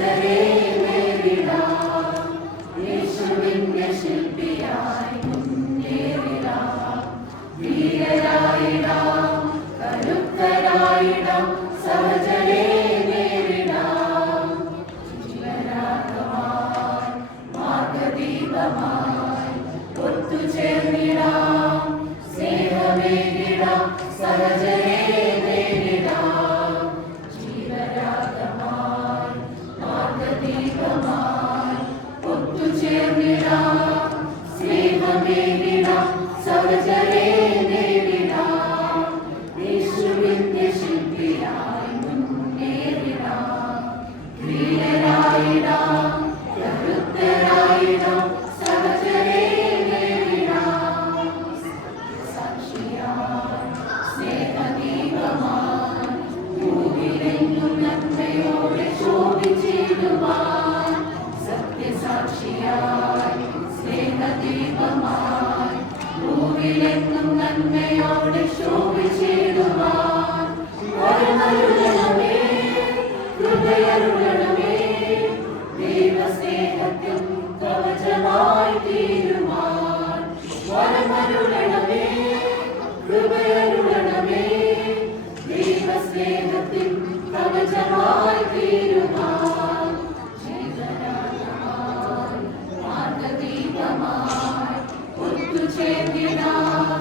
സഹചരേ നേരിടാം. യേശുവിന്റെ ശില്പിയായി മുന്നേറിടാം. ധീരരായിടാം, കരുത്തരായിടാം, സഹചരേ നേരിടാം. ജീവനാഥമായി, മാർഗദീപമായി ഒത്തുചേർന്നിടാം. സ്നേഹമേകിടാം, സഹചരേ നേരിടാം. ജീവനാഥമായി, മാർഗദീപമായി ഒത്തുചേർന്നിടാം. സ്നേഹമേകിടാം, സഹചരേ നേരിടാം. യേശുവിന്റെ ശില്പിയായി മുന്നേറിടാം. ധീരരായിടാം, കരുത്തരായിടാം, സഹചരേ നേരിടാം. സാക്ഷിയായി, സ്നേഹദീപമായി ഭൂമിയിലെങ്ങും നന്മയോടെ ശോഭിച്ചിടുവാൻ. സത്യസാക്ഷിയായി, സ്നേഹദീപമായി ഭൂമിയിലെങ്ങും നന്മയോടെ ശോഭിച്ചിടുവാൻ. വരമരുളണമേ, കൃപയരുളണമേ, ദൈവസ്നേഹത്തിൽ കവചമായി തീരുവാൻ. വരമരുളണമേ, കൃപയരുളണമേ, ദൈവസ്നേഹത്തിൽ കവചമായി തീരുവാൻ. ജീവനാഥമായി, മാർഗദീപമായി ഒത്തുചേർന്നിടാം.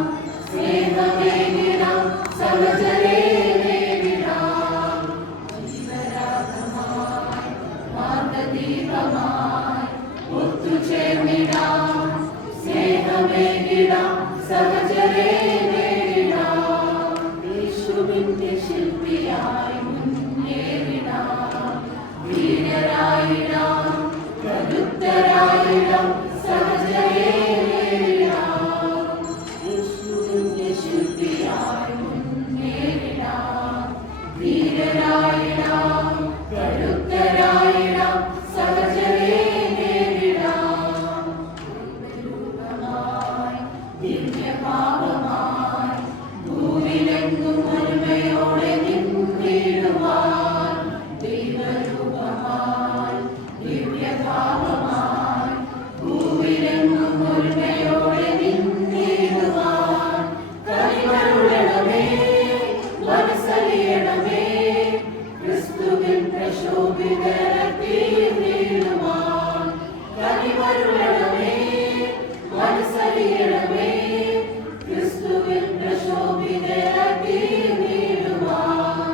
സ്നേഹമേകിടാം, സഹചരേ നേരിടാം. ജീവനാഥമായി, മാർഗദീപമായി ഒത്തുചേർന്നിടാം. സ്നേഹമേകിടാം, സഹചരേ നേരിടാം. യേശുവിന്റെ ശില്പിയായി മുന്നേറിടാം. ധീരരായിടാം, കരുത്തരായിടാം, സഹചരേ നേരിടാം. യേശുവിന്റെ ശില്പിയായി മുന്നേറിടാം. ധീരരായിടാം, കരുത്തരായിടാം, സഹചരേ നേരിടാം. ദൈവരൂപമായി, ദിവ്യഭാവമായി ഭൂമിയിലെങ്ങും ഒരുമയോടെ നിന്നിടുവാൻ. ദൈവരൂപമായി, ദിവ്യഭാവമായി ഭൂമിയിലെങ്ങും ഒരുമയോടെ നിന്നിടുവാൻ. കനിവരുളണമേ, മനസ്സലിയണമേ, ക്രിസ്തുവിൻ പ്രശോഭിതരായി തീർന്നിടുവാൻ. കനിവരുളണമേ, മനസ്സലിയണമേ, ക്രിസ്തുവിൻ പ്രശോഭിതരായി തീർന്നിടുവാൻ.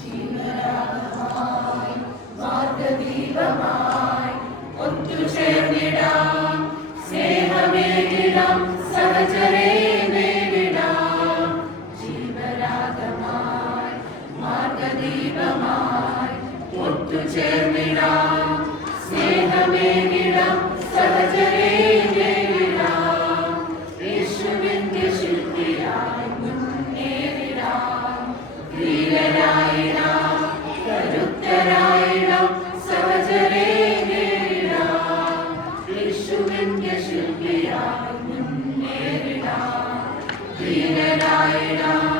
ജീവനാഥമായി, മാർഗദീപമായി ഒത്തുചേർന്നിടാം. സ്നേഹമേകിടാം, സഹചരേ നേരിടാം. ജീവനാഥമായി, മാർഗദീപമായി ഒത്തുചേർന്നിടാം. സ്നേഹമേകിടാം, സഹചരേ നേരിടാം. യേശുവിന്റെ ശില്പിയായി മുന്നേറിടാം. ധീരരായിടാം, കരുത്തരായിടാം, സഹചരേ നേരിടാം. യേശുവിന്റെ ശില്പിയായി മുന്നേറിടാം. ധീരരായിടാം,